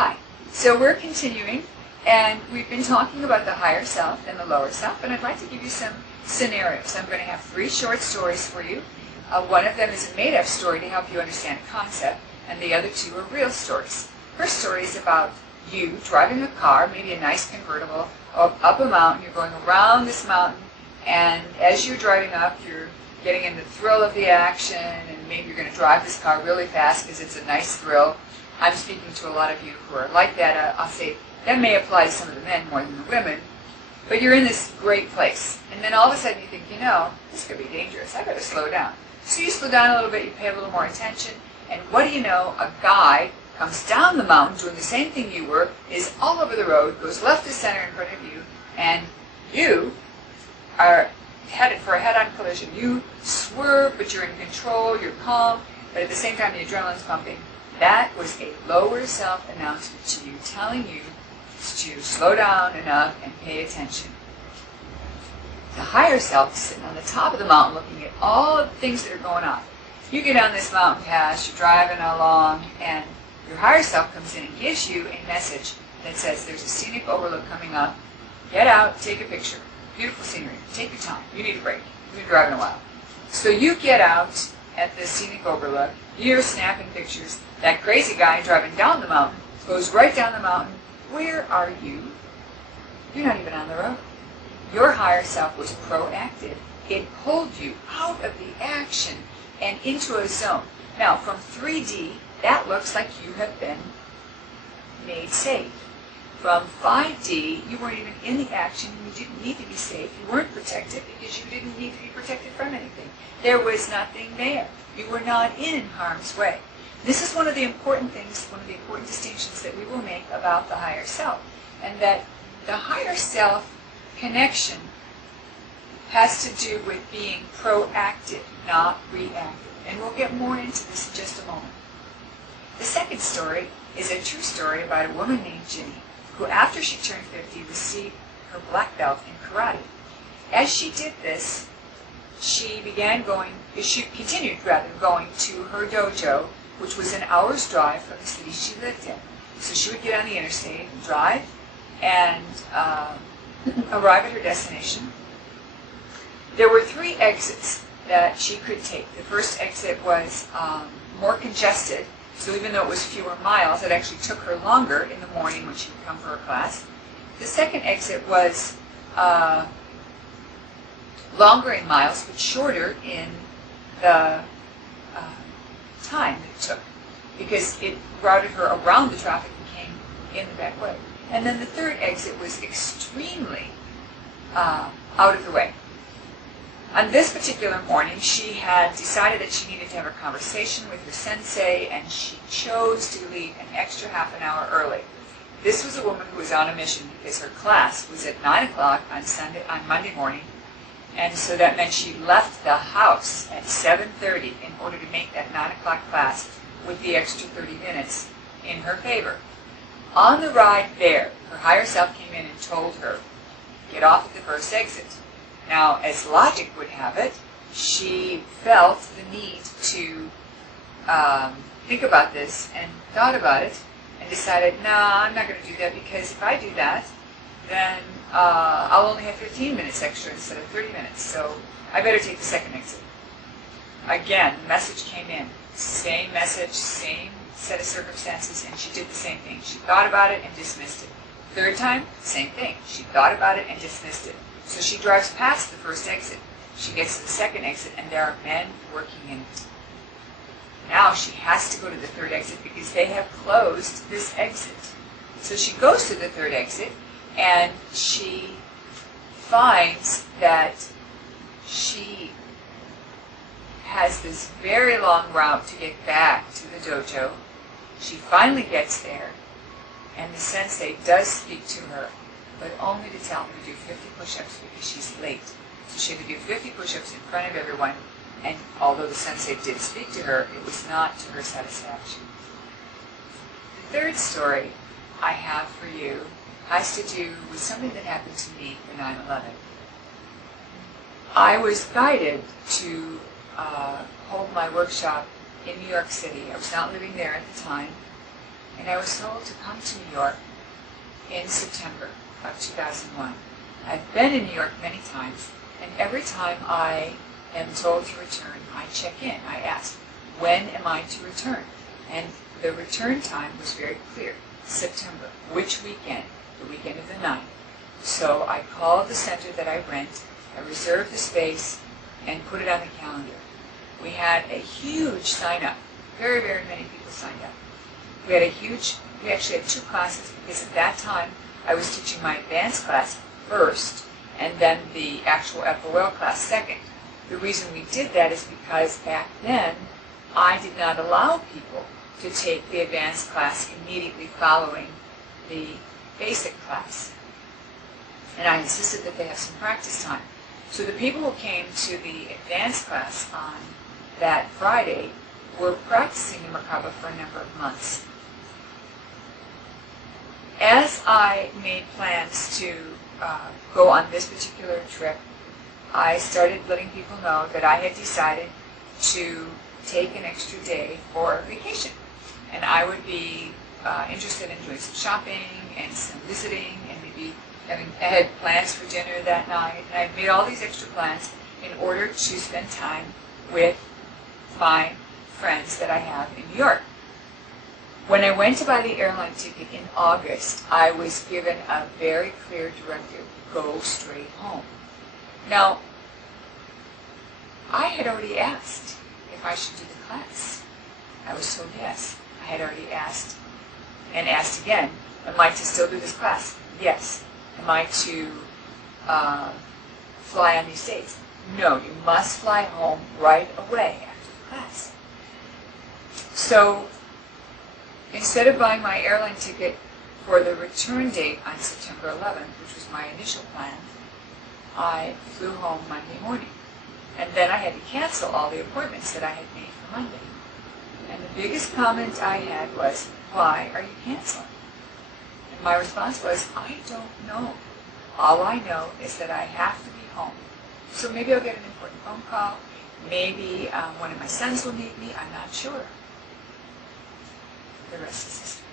Hi. So we're continuing, and we've been talking about the higher self and the lower self, and I'd like to give you some scenarios. I'm going to have 3 short stories for you. One of them is a made-up story to help you understand a concept, and the other 2 are real stories. First story is about you driving a car, maybe a nice convertible, up a mountain. You're going around this mountain, and as you're driving up, you're getting in the thrill of the action, and maybe you're going to drive this car really fast because it's a nice thrill. I'm speaking to a lot of you who are like that. I'll say that may apply to some of the men more than the women, but you're in this great place, and then all of a sudden you think, you know, this could be dangerous. I better slow down. So you slow down a little bit, you pay a little more attention, and what do you know? A guy comes down the mountain doing the same thing you were, is all over the road, goes left to center in front of you, and you are headed for a head-on collision. You swerve, but you're in control, you're calm, but at the same time the adrenaline's pumping. That was a lower self announcement to you, telling you to slow down enough and pay attention. The higher self is sitting on the top of the mountain looking at all of the things that are going on. You get on this mountain pass, you're driving along, and your higher self comes in and gives you a message that says there's a scenic overlook coming up. Get out, take a picture. Beautiful scenery. Take your time. You need a break. You've been driving a while. So you get out at the scenic overlook. You're snapping pictures. That crazy guy driving down the mountain goes right down the mountain. Where are you? You're not even on the road. Your higher self was proactive. It pulled you out of the action and into a zone. Now, from 3D, that looks like you have been made safe. From 5D, you weren't even in the action, and you didn't need to be safe. You weren't protected because you didn't need to be protected from anything. There was nothing there. You were not in harm's way. This is one of the important things, one of the important distinctions that we will make about the higher self, and that the higher self connection has to do with being proactive, not reactive. And we'll get more into this in just a moment. The second story is a true story about a woman named Ginny, who after she turned 50 received her black belt in karate. As she did this, she continued going to her dojo, which was an hour's drive from the city she lived in. So she would get on the interstate and drive and arrive at her destination. There were 3 exits that she could take. The first exit was more congested, so even though it was fewer miles, it actually took her longer in the morning when she would come for her class. The second exit was longer in miles, but shorter in the time that it took, because it routed her around the traffic and came in the back way. And then the third exit was extremely out of the way. On this particular morning, she had decided that she needed to have a conversation with her sensei, and she chose to leave an extra half an hour early. This was a woman who was on a mission because her class was at 9 o'clock on Monday morning, and so that meant she left the house at 7:30 in order to make that 9 o'clock class with the extra 30 minutes in her favor. On the ride there, her higher self came in and told her, get off at the first exit. Now, as logic would have it, she felt the need to think about this and thought about it and decided, nah, I'm not going to do that, because if I do that, then I'll only have 15 minutes extra instead of 30 minutes, so I better take the second exit. Again, the message came in. Same message, same set of circumstances, and she did the same thing. She thought about it and dismissed it. Third time, same thing. She thought about it and dismissed it. So she drives past the first exit. She gets to the second exit, and there are men working in it. Now she has to go to the third exit because they have closed this exit. So she goes to the third exit, and she finds that she has this very long route to get back to the dojo. She finally gets there, and the sensei does speak to her, but only to tell her to do 50 push-ups because she's late. So she had to do 50 push-ups in front of everyone, and although the sensei did speak to her, it was not to her satisfaction. The third story I have for you has to do with something that happened to me for 9/11. I was guided to hold my workshop in New York City. I was not living there at the time, and I was told to come to New York in September of 2001. I've been in New York many times, and every time I am told to return, I check in. I ask, when am I to return? And the return time was very clear, September. Which weekend? The weekend of the 9th. So I called the center that I rent, I reserved the space, and put it on the calendar. We had a huge sign-up. Very, very many people signed up. We actually had 2 classes, because at that time I was teaching my advanced class first, and then the actual FOL class second. The reason we did that is because back then I did not allow people to take the advanced class immediately following the basic class. And I insisted that they have some practice time. So the people who came to the advanced class on that Friday were practicing in Merkaba for a number of months. As I made plans to go on this particular trip, I started letting people know that I had decided to take an extra day for vacation. And I would be interested in doing some shopping and some visiting and maybe I had plans for dinner that night. And I made all these extra plans in order to spend time with my friends that I have in New York. When I went to buy the airline ticket in August, I was given a very clear directive: go straight home. Now, I had already asked if I should do the class. I was told yes. I had already asked, and asked again, am I to still do this class? Yes. Am I to fly on these dates? No, you must fly home right away after the class. So, instead of buying my airline ticket for the return date on September 11th, which was my initial plan, I flew home Monday morning. And then I had to cancel all the appointments that I had made for Monday. And the biggest comment I had was, why are you canceling? And my response was, I don't know. All I know is that I have to be home. So maybe I'll get an important phone call. Maybe one of my sons will need me. I'm not sure. The rest is history.